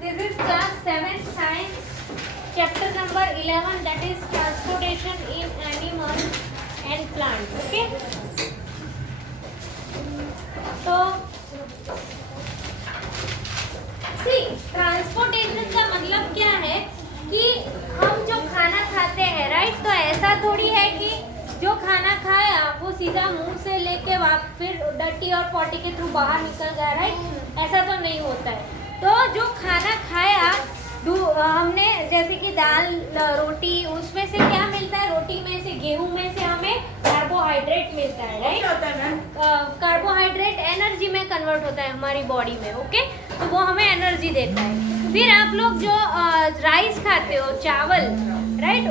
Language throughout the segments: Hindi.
this is class 7 science chapter number 11, that is transportation in animal and plant. Okay, so see, transportation का मतलब क्या है कि हम जो खाना खाते हैं, राइट, तो ऐसा थोड़ी है कि जो खाना खाया वो सीधा मुंह से लेके फिर डटी और पॉटी के थ्रू बाहर निकल गया, राइट, ऐसा तो नहीं होता है। तो जो खाना खाया हमने, जैसे कि दाल रोटी, उसमें से क्या मिलता है, रोटी में से, गेहूं में से हमें कार्बोहाइड्रेट मिलता है, राइट। कार्बोहाइड्रेट एनर्जी में कन्वर्ट होता है हमारी बॉडी में, ओके, तो वो हमें एनर्जी देता है। फिर आप लोग जो राइस खाते हो, चावल, राइट,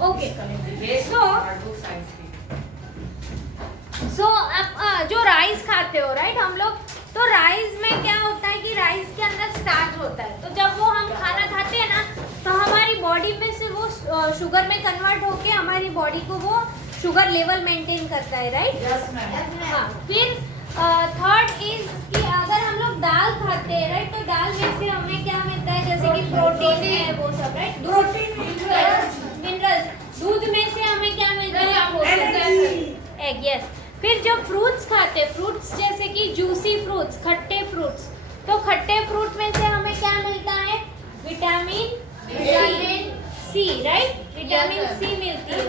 ओके, सो आप जो राइस खाते हो, राइट, हम लोग, तो राइस में क्या होता है कि राइस के अंदर स्टार्च होता है। तो जब वो हम खाना खाते हैं ना, तो हमारी बॉडी में से वो शुगर में कन्वर्ट होके हमारी बॉडी को वो शुगर लेवल मेंटेन करता है, राइट। हाँ, फिर थर्ड इज कि अगर हम लोग दाल खाते हैं, राइट, तो दाल में से हमें क्या मिलता है, जैसे कि प्रोटीन है, वो सब, राइट, मिनरल्स। दूध में से हमें क्या मिलता है, एग, यस। फिर जो फ्रूट्स खाते हैं, फ्रूट्स जैसे कि जूसी फ्रूट्स, खट्टे फ्रूट्स, तो खट्टे फ्रूट में से हमें क्या मिलता है, vitamin C, right, vitamin C मिलती है।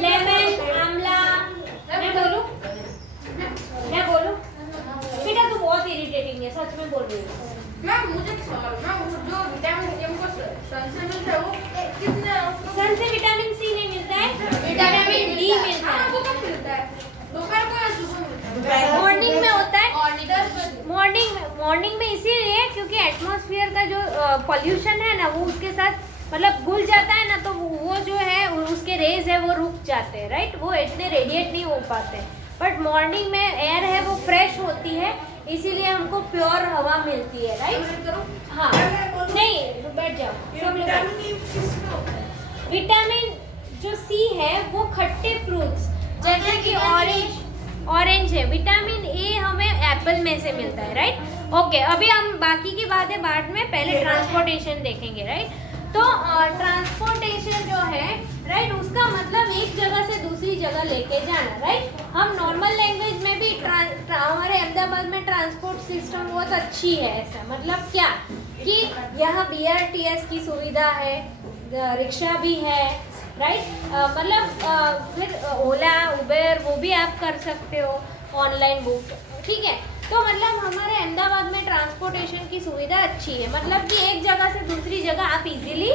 लेमन, आंवला, मैं बोलूं बेटा, तू बहुत इरिटेटिंग है, सच में बोल रही हूँ। मुझे जो विटामिन सी हमको सन से मिलता है, वो कितने, सन से विटामिन सी नहीं मिलता है, विटामिन डी मिलता है। वो कब मिलता है, दोपहर को या सुबह मिलता है? मॉर्निंग में होता है, मॉर्निंग में इसीलिए क्योंकि एटमॉस्फेयर का जो पॉल्यूशन है ना, वो उसके साथ मतलब घुल जाता है ना, तो वो जो है उसके रेज है वो रुक जाते हैं, राइट, वो इतने रेडिएट नहीं हो पाते। बट मॉर्निंग में एयर है वो फ्रेश होती है, इसीलिए हमको प्योर हवा मिलती है, राइट। हाँ, नहीं, बैठ जाओ। विटामिन जो सी है वो खट्टे फ्रूट्स जैसे कि ऑरेंज है। विटामिन ए हमें एप्पल में से मिलता है, राइट। ओके, अभी हम बाकी की बातें बाद में, पहले ट्रांसपोर्टेशन देखेंगे, राइट। तो ट्रांसपोर्टेशन जो है, राइट, उसका मतलब एक जगह से दूसरी जगह लेके जाना, राइट। हम नॉर्मल लैंग्वेज में भी हमारे अहमदाबाद में ट्रांसपोर्ट सिस्टम बहुत अच्छी है। ऐसा मतलब क्या कि यहाँ BRTS की सुविधा है, रिक्शा भी है, राइट, मतलब फिर ओला, उबेर, वो भी आप कर सकते हो, ऑनलाइन बुक, ठीक है। तो मतलब हमारे अहमदाबाद में ट्रांसपोर्टेशन की सुविधा अच्छी है, मतलब कि एक जगह से दूसरी जगह आप इजीली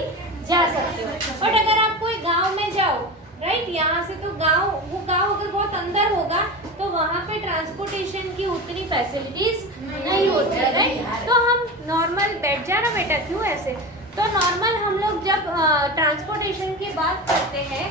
जा सकते हो। और अगर आप कोई गांव में जाओ, राइट, यहाँ से तो वो गांव अगर बहुत अंदर होगा तो वहाँ पे ट्रांसपोर्टेशन की उतनी फैसिलिटीज नहीं होती है, राइट। तो हम नॉर्मल, बैठ जाना बेटा, क्यों ऐसे, तो नॉर्मल हम लोग जब ट्रांसपोर्टेशन की बात करते हैं,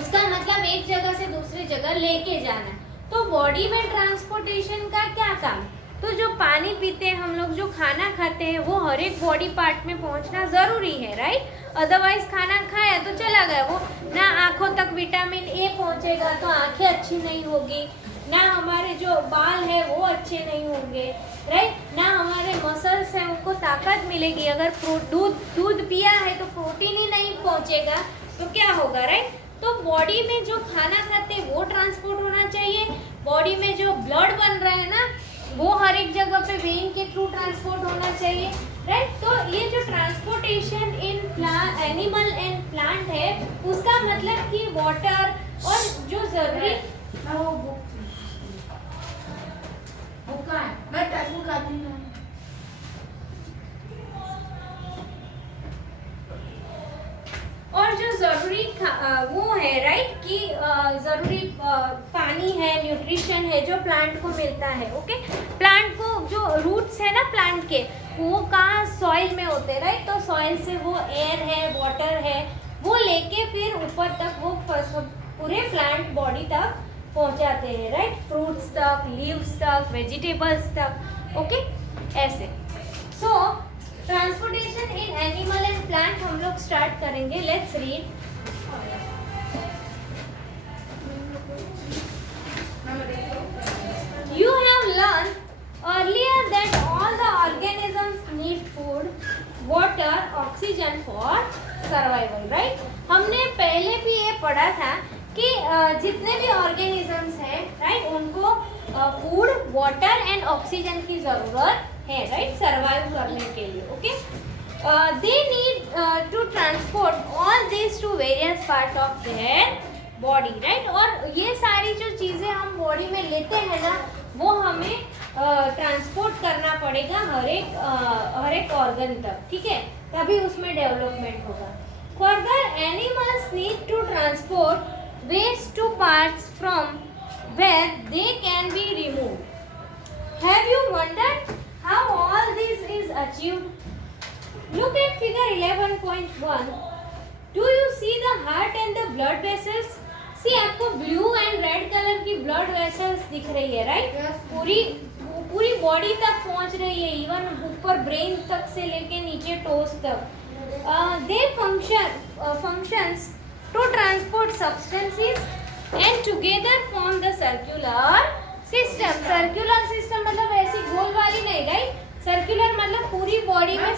उसका मतलब एक जगह से दूसरी जगह लेके जाना। तो बॉडी में ट्रांसपोर्टेशन का क्या काम, तो जो पानी पीते हैं हम लोग, जो खाना खाते हैं, वो हर एक बॉडी पार्ट में पहुंचना ज़रूरी है, राइट। अदरवाइज खाना खाया तो चला गया, वो ना आँखों तक विटामिन ए पहुंचेगा तो आँखें अच्छी नहीं होगी, ना हमारे जो बाल है वो अच्छे नहीं होंगे, राइट, ना हमारे मसल्स हैं उनको ताकत मिलेगी। अगर दूध पिया है तो प्रोटीन ही नहीं पहुंचेगा तो क्या होगा, राइट। तो बॉडी में जो खाना खाते हैं वो ट्रांसपोर्ट होना चाहिए, बॉडी में जो ब्लड बन रहा है ना, वो हर एक जगह पे वेन के थ्रू ट्रांसपोर्ट होना चाहिए, राइट। तो ये जो transportation in animal and plant है, उसका मतलब कि वाटर और जो जरूरी और जो ज़रूरी वो है, राइट, कि ज़रूरी पानी है, न्यूट्रिशन है जो प्लांट को मिलता है, ओके। प्लांट को जो रूट्स है ना प्लांट के, वो कहाँ, सॉइल में होते हैं, राइट। तो सॉइल से वो एयर है, वाटर है, वो लेके फिर ऊपर तक वो पूरे प्लांट बॉडी तक पहुँचाते हैं, राइट, फ्रूट्स तक, लीव्स तक, वेजिटेबल्स तक, ओके, ऐसे। So transportation in animal and plant हम लोग स्टार्ट करेंगे. Let's read. You have learned earlier that all the organisms need food, water, oxygen for survival, right? हमने पहले भी ये पढ़ा था कि जितने भी ऑर्गेनिजम्स हैं, राइट, उनको फूड, वाटर एंड ऑक्सीजन की ज़रूरत है, राइट, सर्वाइव करने के लिए. Okay, they need to transport all this to various part of their body, right. और ये सारी जो चीज़ें हम बॉडी में लेते हैं ना, वो हमें ट्रांसपोर्ट करना पड़ेगा हर एक ऑर्गन तक, ठीक है, तभी उसमें डेवलपमेंट होगा. Further animals need to transport waste to parts from where they can be remove. Have you wondered how all this is achieved? Look at figure 11.1. Do you see the heart and the blood vessels? See, आपको ब्लू एंड रेड कलर की ब्लड वेसल्स दिख रही है, राइट? पूरी बॉडी तक पहुंच रही है, इवन ऊपर ब्रेन तक से लेके नीचे टोस तक. दे functions to transport substances and together form the circular system. Circular system मतलब ऐसी गोल वाली नहीं, राइट? सर्कुलर मतलब पूरी बॉडी में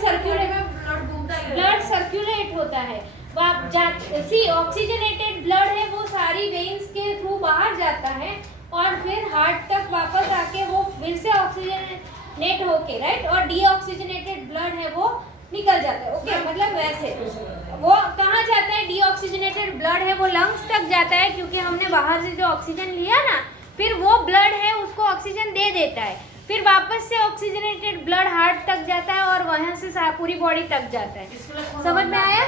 ब्लड सर्कुलेट होता है. सी, ऑक्सीजनेटेड ब्लड है वो सारी वेन्स के थ्रू बाहर जाता है और फिर हार्ट तक वापस आके वो फिर से ऑक्सीजनेट होके, राइट, और डीऑक्सीजनेटेड ब्लड है वो निकल जाता है. ओके, मतलब वैसे वो कहाँ जाता है? डीऑक्सीजनेटेड ब्लड है वो लंग्स तक जाता है, क्योंकि हमने बाहर से जो ऑक्सीजन लिया ना, फिर वो ब्लड है उसको ऑक्सीजन दे देता है, फिर वापस से ऑक्सीजनेटेड ब्लड हार्ट तक जाता है और वहाँ से पूरी बॉडी तक जाता है. समझ में आया?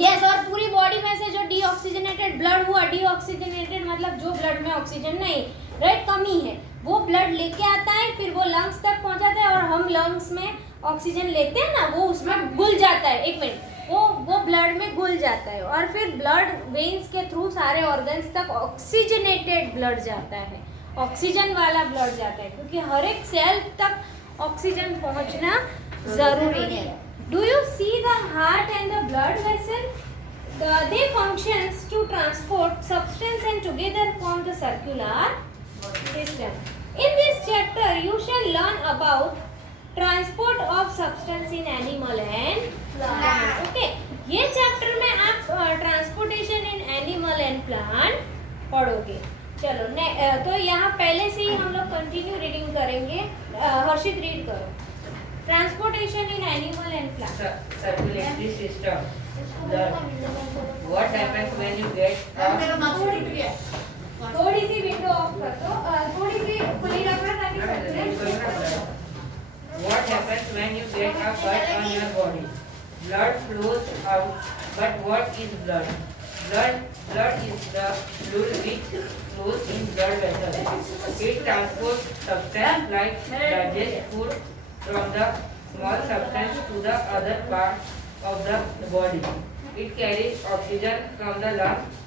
यस. और पूरी बॉडी में से जो डीऑक्सीजनेटेड ब्लड हुआ, डीऑक्सीजनेटेड मतलब जो ब्लड में ऑक्सीजन नहीं, राइट, कमी है, वो ब्लड लेके आता है, फिर वो लंग्स तक पहुंचाता है और हम लंग्स में ऑक्सीजन लेते हैं ना, वो उसमें घुल जाता है. एक मिनट, वो ब्लड में घुल जाता है और फिर ब्लड वेन्स के थ्रू सारे ऑर्गन्स तक ऑक्सीजनेटेड ब्लड जाता है, ऑक्सीजन वाला ब्लड जाता है, क्योंकि हर एक सेल तक ऑक्सीजन पहुंचना जरूरी है. Do you see the heart and the blood vessel? They functions to transport substance and together form the circular system. In this chapter, you shall learn about transport of substance in animal and plant. Okay, ये चैप्टर में आप transportation in animal and plant पढ़ोगे. चलो तो यहाँ पहले से ही हम लोग कंटिन्यू रीडिंग करेंगे. हर्षित रीड करो. Transportation in animal and plant. Circulatory system. What happens when you get थोड़ी सी विंडो ऑफ कर दो, थोड़ी सी खुली रखना ताकि What happens when you get a cut on your body? Blood flows out. But what is blood? Blood is the fluid which flows in blood vessels. It transports substance like digest food from the small substance to the other part of the body. It carries oxygen from the lungs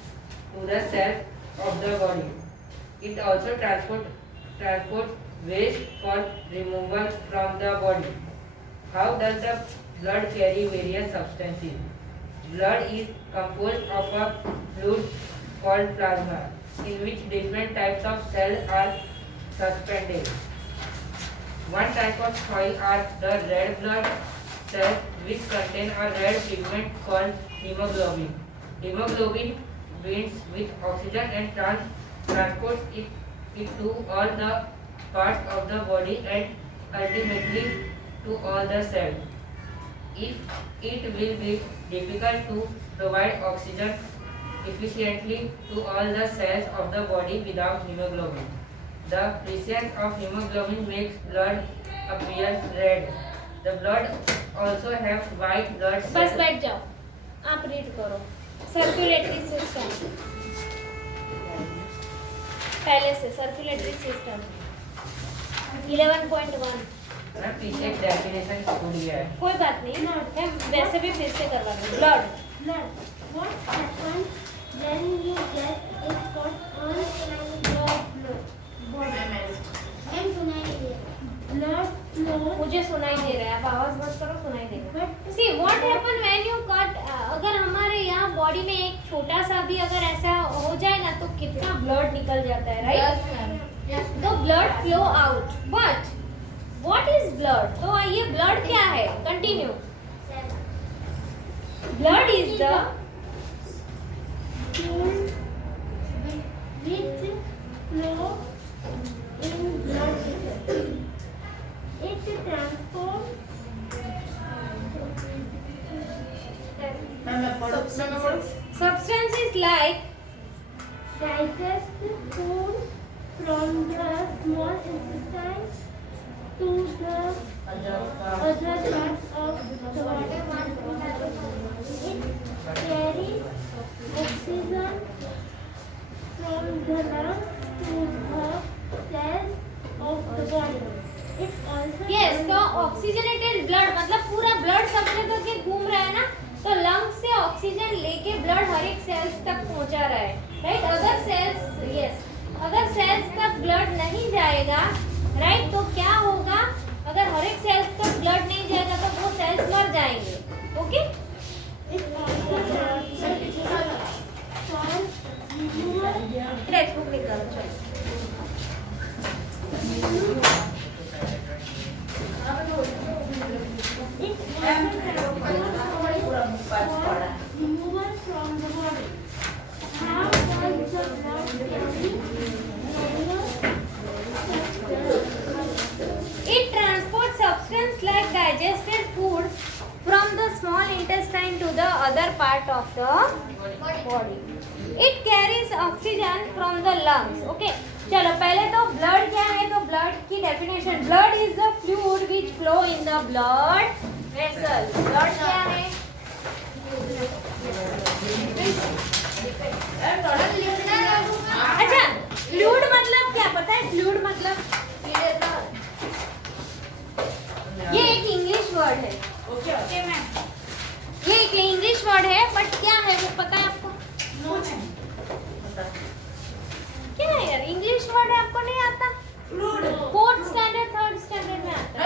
to the cells of the body. It also transports waste for removal from the body. How does the blood carry various substances? Blood is composed of a fluid called plasma, in which different types of cells are suspended. One type of soil are the red blood cells, which contain a red pigment called hemoglobin. Hemoglobin binds with oxygen and transports it to all the parts of the body and ultimately to all the cells. It will be difficult to provide oxygen efficiently to all the cells of the body without hemoglobin. The presence of hemoglobin makes blood appear red. The blood also has white blood cells. बस बैठ जाओ, आप रीड करो. सर्कुलेटरी सिस्टम पहले से. Circulatory system 11.1. ना पीछे डेफिनेशन भूल गया है. कोई बात नहीं, मैं वैसे भी फिर से करवा दूँ. Blood. What happens when you get a cut on your body? Blood flows मुझे सुनाई दे रहा है, आप आवाज बंद करो, सुनाई देगा। But see what happen when you cut, अगर हमारे यहाँ बॉडी में एक छोटा सा भी अगर ऐसा हो जाए ना तो कितना ब्लड निकल जाता है, राइट? तो blood flow out, but what is blood? तो ये ब्लड क्या है? Continue. Blood is the fluid which flow in blood vessels. It transforms substance is like digest food from the small intestine to the other parts of the body. It carries oxygen from the lungs to the cells of the body. It also yes, तो ऑक्सीजनेटेड ब्लड मतलब पूरा ब्लड सब जगह के घूम रहा है ना, तो लंग्स से ऑक्सीजन लेके ब्लड हर एक सेल्स तक पहुंचा रहा है, राइट? अगर सेल्स तक ब्लड नहीं जाएगा, राइट, तो क्या होगा? अगर हर एक सेल्स तक ब्लड नहीं जाएगा तो वो सेल्स मर जाएंगे, okay? it also transforms text book निकालो, चलो। removal from the body. How does the blood carry It transports substance like digested food from the small intestine to the other part of the body. It carries oxygen from the lungs. Okay. चलो पहले तो ब्लड क्या है? तो ब्लड की definition, blood is the fluid which flow in the blood vessel. Blood क्या है? अच्छा, फ्लूइड मतलब क्या पता है? फ्लूइड मतलब ये एक इंग्लिश वर्ड है, ये एक इंग्लिश वर्ड है, बट क्या है वो पता है आपको? क्या है यार, इंग्लिश वर्ड है, आपको नहीं आता? 4th स्टैंडर्ड 3rd स्टैंडर्ड में आता है।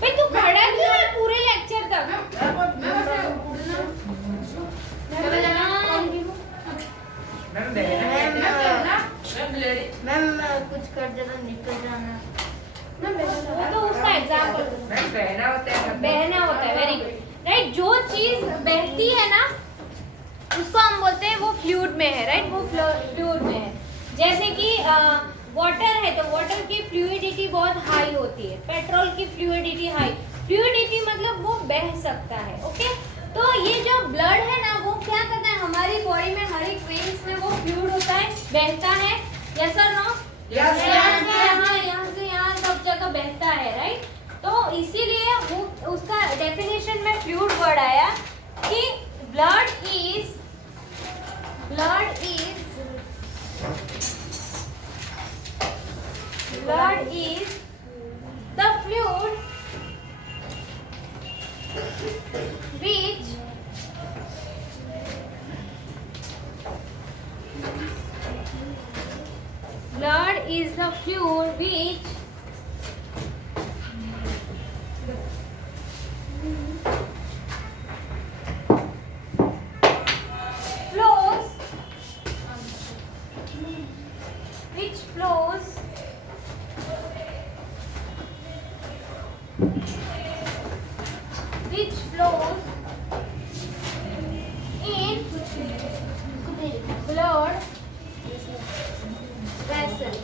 भाई तू खड़ा क्यों है पूरे लेक्चर तक? मैम कुछ कर देना, निकल जाना। वो तो उसका एग्जाम्पल बहना होता है, बहना होता है, वेरी गुड, राइट? जो चीज बहती है ना उसको हम बोलते हैं वो फ्लूइड में है, राइट? वो फ्लूइड में है। जैसे कि वाटर है तो वाटर की फ्लूइडिटी बहुत हाई होती है, पेट्रोल की फ्लूइडिटी हाई। फ्लूइडिटी मतलब वो बह सकता है, ओके? तो ये जो ब्लड है ना वो क्या करता है, हमारी बॉडी में हर एक वेन्स में वो फ्लूइड होता है, बहता है। यस और नो? यहाँ से यहाँ सब जगह बहता है, राइट? तो इसीलिए वो उसका डेफिनेशन में फ्लूइड वर्ड आया कि blood is the fluid which flows in blood vessel.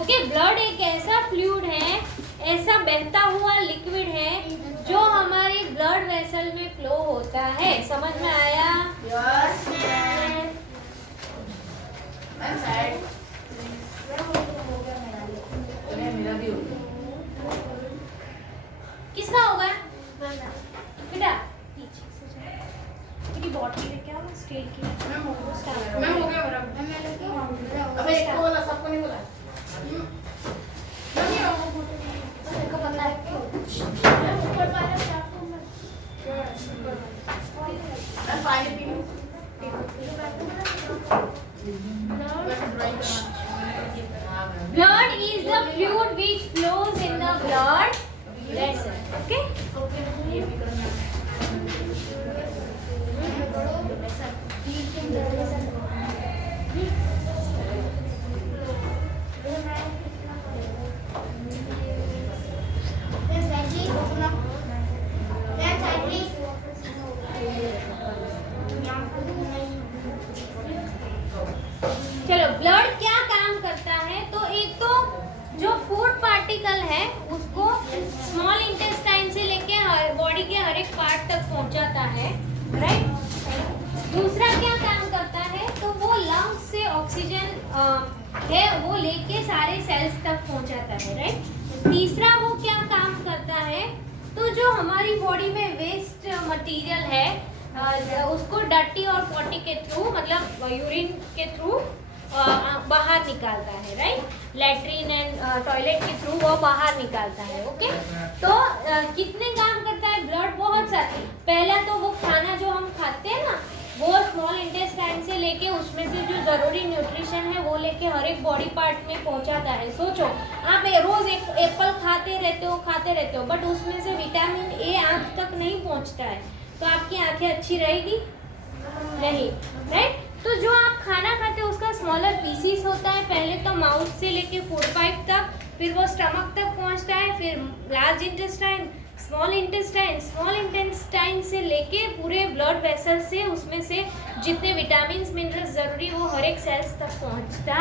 Okay, blood एक ऐसा फ्लूइड है, ऐसा बहता हुआ लिक्विड है जो हमारे ब्लड वेसल में फ्लो होता है। समझ में आया? Yes ma'am. मैम साइड मेरा भी हो गया। किसका होगा बेटा? पीछे से जाओ, मेरी बॉटल लेके आओ, स्टील की। मैम हो गया मेरा। अबे एक को बोला, सबको नहीं बोला। मैम ये हो को पता है Blood is the fluid which flows in the blood vessel. Okay? चलो, ब्लड क्या काम करता है? तो एक तो जो फूड पार्टिकल है उसको स्मॉल इंटेस्टाइन से लेके बॉडी के हर एक पार्ट तक पहुंचाता है, राइट? दूसरा क्या काम करता है? तो वो लंग्स से ऑक्सीजन है वो लेके सारे सेल्स तक पहुंचाता है, राइट? तीसरा वो क्या काम करता है? तो जो हमारी बॉडी में वेस्ट मटेरियल है उसको डर्टी और पॉटी के थ्रू, मतलब यूरिन के थ्रू बाहर निकालता है, राइट? लैट्रिन एंड टॉयलेट के थ्रू वो बाहर निकालता है, ओके? तो कितने काम करता है ब्लड? बहुत सारे। पहला तो वो खाना जो हम खाते हैं ना, वो स्मॉल इंटेस्टाइन से लेके उसमें से जो जरूरी न्यूट्रिशन है वो लेके हर एक बॉडी पार्ट में पहुंचाता है। सोचो, आप रोज एक एप्पल खाते रहते हो बट उसमें से विटामिन ए आँख तक नहीं पहुंचता है, तो आपकी आंखें अच्छी रहेगी नहीं, राइट? तो जो आप खाना खाते हो उसका स्मॉलर पीसीस होता है, पहले तो माउथ से लेके फूड पाइप तक, फिर वो स्टमक तक पहुंचता है, फिर लार्ज इंटेस्टाइन, स्मॉल इंटेस्टाइन से लेके पूरे ब्लड वेसल से उसमें से जितने विटामिन मिनरल्स जरूरी वो हर एक सेल्स तक पहुंचता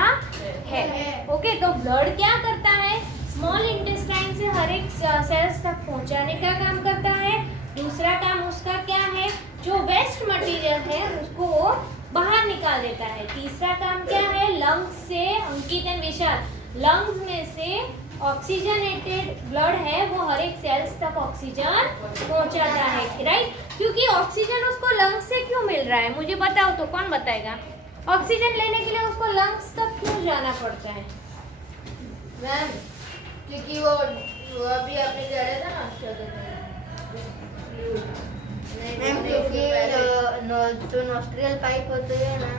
है, ओके? तो ब्लड क्या करता है? स्मॉल इंटेस्टाइन से हर एक सेल्स तक पहुंचाने का काम करता है। दूसरा काम उसका क्या है? जो वेस्ट मटेरियल है उसको वो बाहर निकाल देता है। तीसरा काम क्या है? लंग्स से, अंकित एंड विशाल, लंग्स में से ऑक्सीजनेटेड ब्लड है वो हर एक सेल्स तक ऑक्सीजन पहुंचाता है, राइट? क्योंकि ऑक्सीजन उसको लंग्स से क्यों मिल रहा है मुझे बताओ तो, कौन बताएगा? ऑक्सीजन लेने के लिए उसको लंग्स तक क्यों जाना पड़ता है? मैम, क्योंकि वो अभी आपने कह रहे थे ना, क्या कहते हैं, मैम, क्योंकि जो नॉस्ट्रियल पाइप होती है ना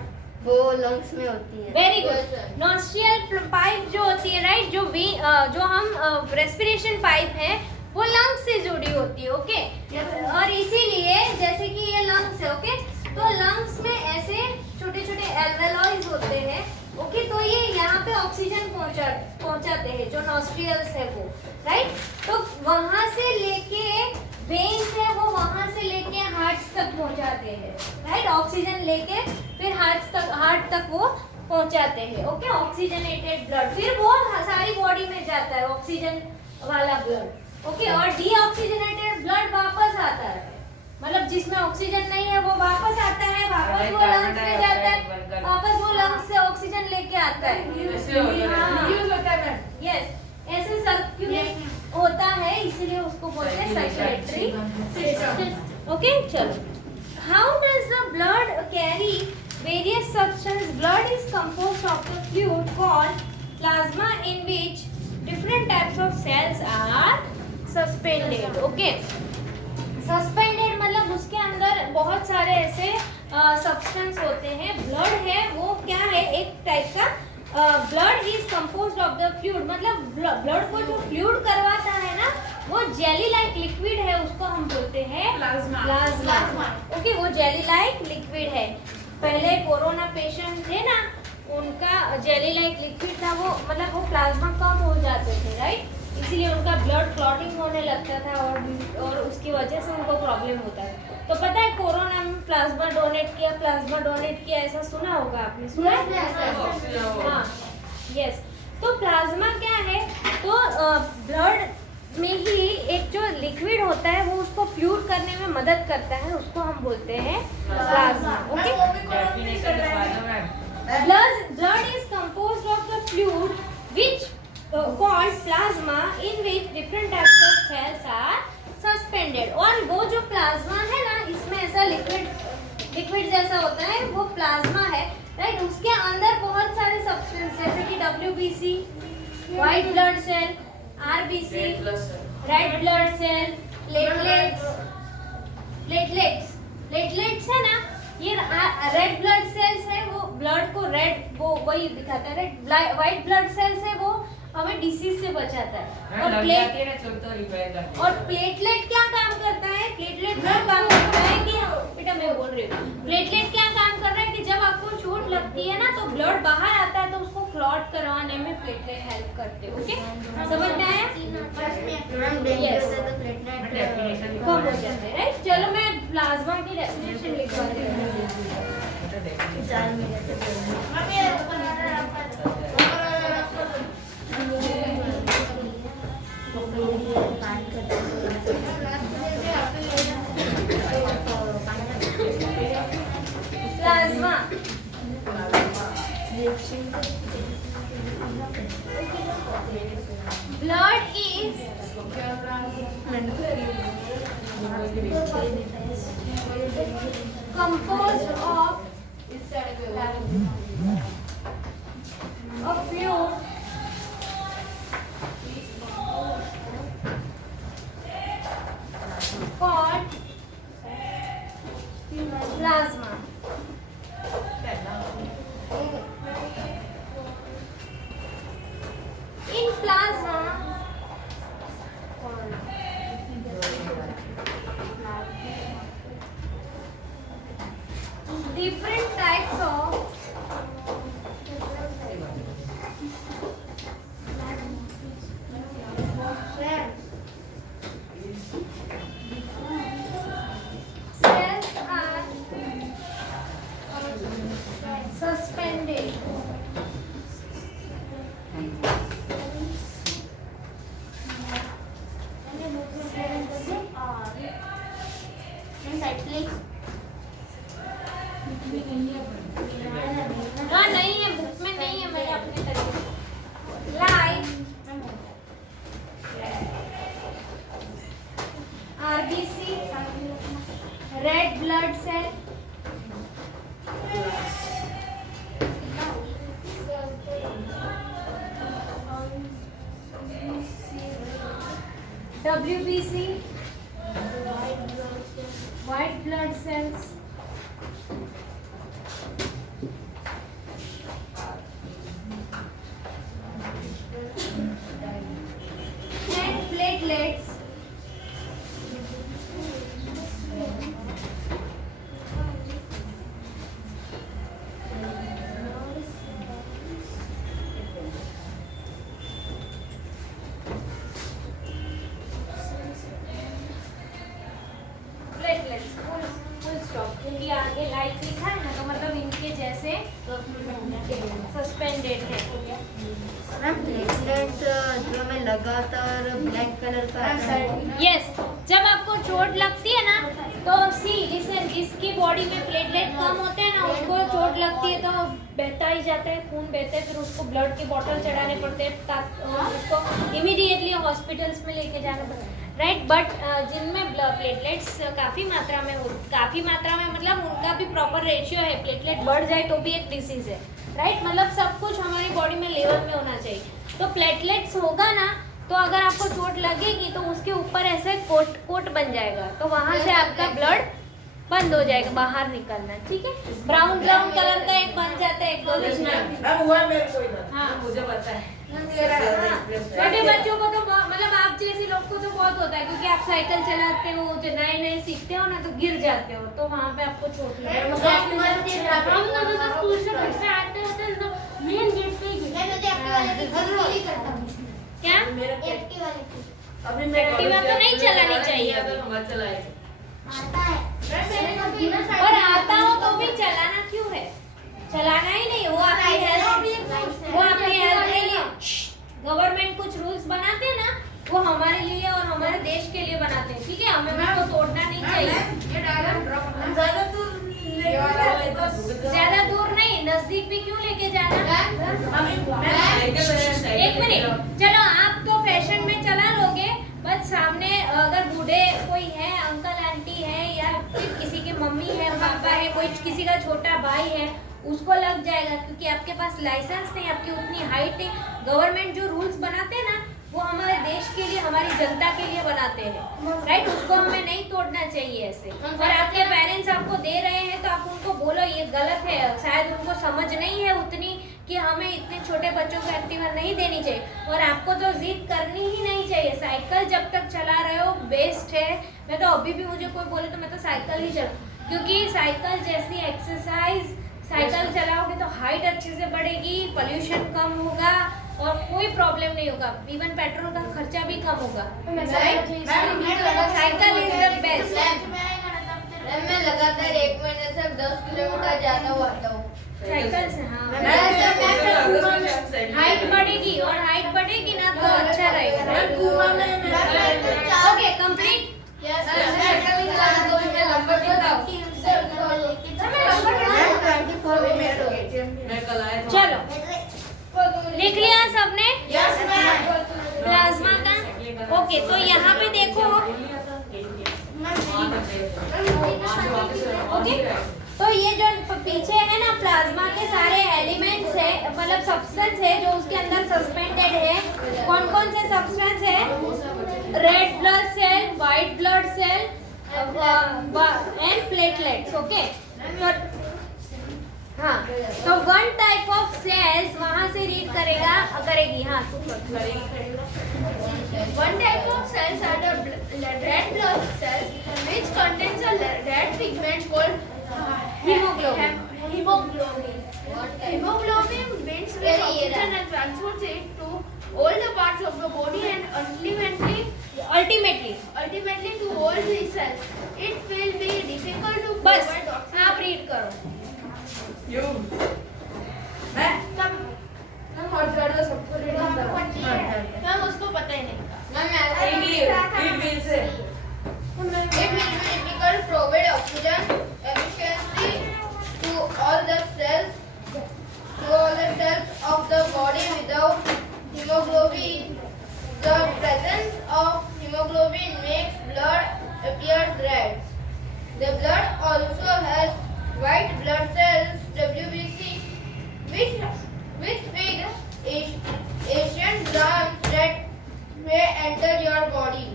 वो लंग्स में होती है। Very good. नॉस्ट्रियल पाइप जो होती है, राइट, जो हम रेस्पिरेशन पाइप है वो लंग्स से जुड़ी होती है, ओके? और इसीलिए जैसे कि ये लंग्स है, ओके? तो लंग्स में ऐसे छोटे छोटे एल्वेलॉइज होते हैं, ओके? तो ये यहाँ पे ऑक्सीजन पहुंचाते हैं, जो नॉस्ट्रियल्स है वो, राइट? तो वहां से लेके वेन्स है वो वहां से लेके हार्ट तक पहुंचाते हैं, राइट? ऑक्सीजन लेके फिर हार्ट तक वो पहुंचाते हैं, ओके? ऑक्सीजनेटेड ब्लड फिर वो सारी बॉडी में जाता है, ऑक्सीजन वाला ब्लड, ओके? और डीऑक्सीजनेटेड ब्लड वापस आता है, मतलब जिसमें ऑक्सीजन नहीं है वो वापस आता है, वापस वो लंग्स में जाता है, वापस वो लंग्स से ऑक्सीजन लेके आता है। यूज होता है। यस, ऐसे सर्कुलेट होता है, इसीलिए उसको बोलते हैं सर्कुलेटरी, ओके? चलो, how does the blood carry various substance? Blood is composed of the fluid called plasma in which different types of cells are suspended, okay? Suspended मतलब उसके अंदर बहुत सारे ऐसे सब्सटेंस होते हैं। ब्लड है वो क्या है? एक टाइप का blood is composed of the fluid, मतलब ब्लड को जो फ्लूइड करवाता है ना वो जेली लाइक लिक्विड है, उसको हम बोलते हैं प्लाज्मा, ओके? वो जेली लाइक लिक्विड है। पहले कोरोना पेशेंट थे ना, उनका जेली लाइक लिक्विड था वो, मतलब वो प्लाज्मा कम हो जाते थे, राइट? इसीलिए उनका ब्लड क्लॉटिंग होने लगता था और उसकी वजह से उनको प्रॉब्लम होता है। तो पता है कोरोना में प्लाज्मा डोनेट किया, ऐसा सुना होगा आपने? सुना है? हाँ, यस। तो प्लाज्मा क्या है? तो ब्लड में ही एक जो लिक्विड होता है वो उसको फ्लूइड करने में मदद करता है, उसको हम बोलते हैं plasma, okay? Blood is composed of the fluid which called plasma in which different types of cells are suspended। और वो जो प्लाज्मा है ना, इसमें ऐसा लिक्विड जैसा होता है, वो प्लाज्मा है, राइट? उसके अंदर बहुत सारे सब्सटेंस जैसे कि WBC, white blood cell, RBC, red blood cell, platelets है ना, ये रेड ब्लड सेल्स है वो ब्लड को रेड वो वही दिखाता है, रेड व्हाइट ब्लड सेल्स है वो हमें डिसीज से बचाता है। और प्लेटलेट क्या काम करता है? प्लेटलेट क्या काम करता है कि बेटा मैं बोल रही हूँ, प्लेटलेट क्या काम कर रहा है कि जब आपको चोट लगती है ना तो ब्लड बाहर आता है तो उसको क्लॉट करवाने में प्लेटलेट हेल्प करते हैं। ओके, समझ में आया? Yes. कम हो जाते हैं, राइट? चलो मैं प्लाज्मा की डेफिनेशन लिखवाती हूँ। Plasma blood is composed of a fluid called plasma. In plasma, different types of cells are suspended हाँ नहीं है, बुक में नहीं है, मैंने अपने तरीके like RBC, red blood cell, WBC, white blood cells, and platelets. Platelets full stop, क्योंकि आगे लाइट लिखा है ना तो मतलब इनके जैसे सस्पेंडेड है। प्लेटलेट्स जो में लगातार ब्लैक कलर का यस, जब आपको चोट लगती है ना तो जिसकी बॉडी में प्लेटलेट कम होते हैं ना उसको चोट लगती है तो बहता ही जाता है, खून बहता है, फिर उसको ब्लड की बोतल चढ़ाने पड़ते हैं, उसको इमीडिएटली हॉस्पिटल्स में लेके जाना पड़ता है, राइट? बट जिनमें प्लेटलेट्स काफ़ी मात्रा में मतलब उनका भी प्रॉपर रेशियो है, प्लेटलेट बढ़ जाए तो भी एक डिसीज है, राइट? मतलब सब कुछ हमारी बॉडी में लेवल में होना चाहिए। तो प्लेटलेट्स होगा ना तो अगर आपको चोट लगेगी तो उसके ऊपर ऐसे कोट बन जाएगा, तो वहाँ से आपका ब्लड बंद हो जाएगा बाहर निकलना, ठीक है? ब्राउन कलर का एक बन जाता है, एक दो दिन में। हाँ, मुझे पता है। छोटे बच्चों को तो मतलब आप जैसे लोग को तो बहुत होता है, क्योंकि आप साइकिल चलाते हो, जो नए सीखते हो ना तो गिर जाते हो, तो वहाँ पे आपको चोट लगेगी। हम लोग तो स्कूल से घर से आते हैं तो मेन गेट पे ही क्या एक्टिवा तो नहीं चलानी चाहिए अभी, और आता हो तो भी चलाना क्यों है? चलाना ही नहीं, वो आपकी हेल्थ के लिए गवर्नमेंट कुछ रूल्स बनाते हैं ना, वो हमारे लिए और हमारे देश के लिए बनाते हैं, ठीक है? हमें उसको तोड़ना नहीं चाहिए। ज्यादा दूर नहीं, नजदीक भी क्यों लेके जाना? एक मिनट, चलो आप तो फैशन में चला लोगे, बट सामने अगर बूढ़े कोई है, अंकल आंटी है, या फिर किसी की मम्मी है, पापा है, कोई किसी का छोटा भाई है, उसको लग जाएगा, क्योंकि आपके पास लाइसेंस नहीं, आपकी उतनी हाइट नहीं। गवर्नमेंट जो रूल्स बनाते हैं ना वो हमारे देश के लिए, हमारी जनता के लिए बनाते हैं, राइट? उसको हमें नहीं तोड़ना चाहिए ऐसे। और आपके पेरेंट्स आपको दे रहे हैं तो आप उनको बोलो ये गलत है, शायद उनको समझ नहीं है कि हमें इतने छोटे बच्चों को एक्टिवा नहीं देनी चाहिए और आपको तो जिद करनी ही नहीं चाहिए। साइकिल जब तक चला रहे हो बेस्ट है। मैं तो अभी भी मुझे कोई बोले तो मैं तो साइकिल ही चला, क्योंकि साइकिल जैसी एक्सरसाइज, साइकिल चलाओगे तो हाइट अच्छे से बढ़ेगी, पोल्यूशन कम होगा और कोई प्रॉब्लम नहीं होगा, इवन पेट्रोल का खर्चा भी कम होगा। Cycle is the best. मैं लगातार 1 महीने से 10 किलोमीटर जाता हूँ आता हूँ साइकिल से हाँ मैं हाइट बढ़ेगी और हाइट बढ़ेगी ना तो अच्छा रहेगा ना। Okay complete. चलो लिख लिया सबने प्लाज्मा का। ओके तो यहाँ पे देखो। ओके तो ये जो पीछे है ना प्लाज्मा के सारे एलिमेंट्स है, मतलब सब्सटेंस है जो उसके अंदर सस्पेंडेड है। कौन कौन से सब्सटेंस है? Red blood cell, white blood cell and platelets. Okay हाँ तो वन टाइप ऑफ सेल्स वहाँ से रीड करेगी। हाँ One type of cells are the red blood cells, which contains a red pigment called Hemoglobin. Hemoglobin. Hemoglobin binds with oxygen and transports it to all the parts of the body and ultimately to all the cells. It will be difficult to बस provide oxygen. आप रीड करो। मैम उसको पता ही नहीं। It will be difficult to provide oxygen efficiently to all the cells of the body without hemoglobin. The presence of hemoglobin makes blood appear red. The blood also has white blood cells (WBC), which feed Asian germs that may enter your body.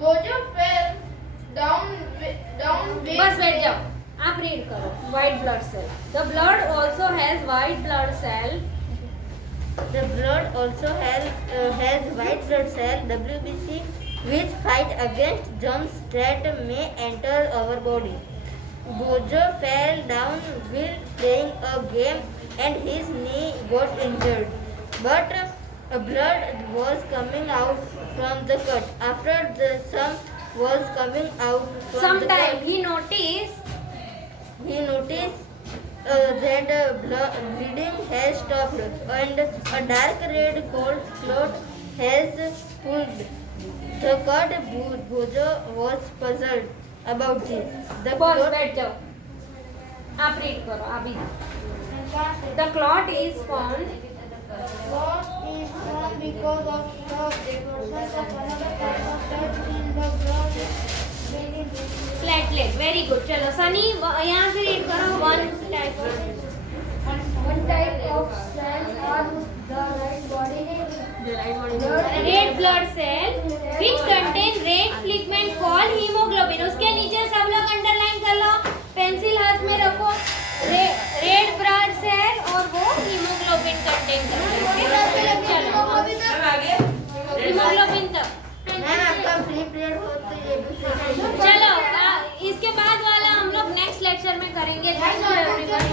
Gojo fell down with बस बैठ जाओ, आप रीड करो। White blood cell, the blood also has white blood cell. The blood also has white blood cell WBC, which fight against germs that may enter our body. Bojo fell down while playing a game and his knee got injured, but blood was coming out from the cut. After some was coming out from the Sometime cut, he noticed that bleeding has stopped and a dark red cold clot has pulled. The cut. Bojo was puzzled about this. The बस clot बैठ जाओ, आप रीड करो अभी। The clot is formed What is wrong because of the depression of another type of cells in the blood? Platelet. Very good. चलो सनी यहाँ से रीड करो। One type One type of cells are the red body red blood cell which contain red pigment called haemoglobin. उसके नीचे सब लोग अंडरलाइन कर लो, पेंसिल हाथ में रखो। रेड ब्लड सेल और वो हीमोग्लोबिन कंटेन करते हैं। चलो हीमोग्लोबिन तक मैम आपका फ्री पीरियड हो तो ये भी free period है। चलो इसके बाद वाला हम लोग नेक्स्ट लेक्चर में करेंगे। Thank you everyone.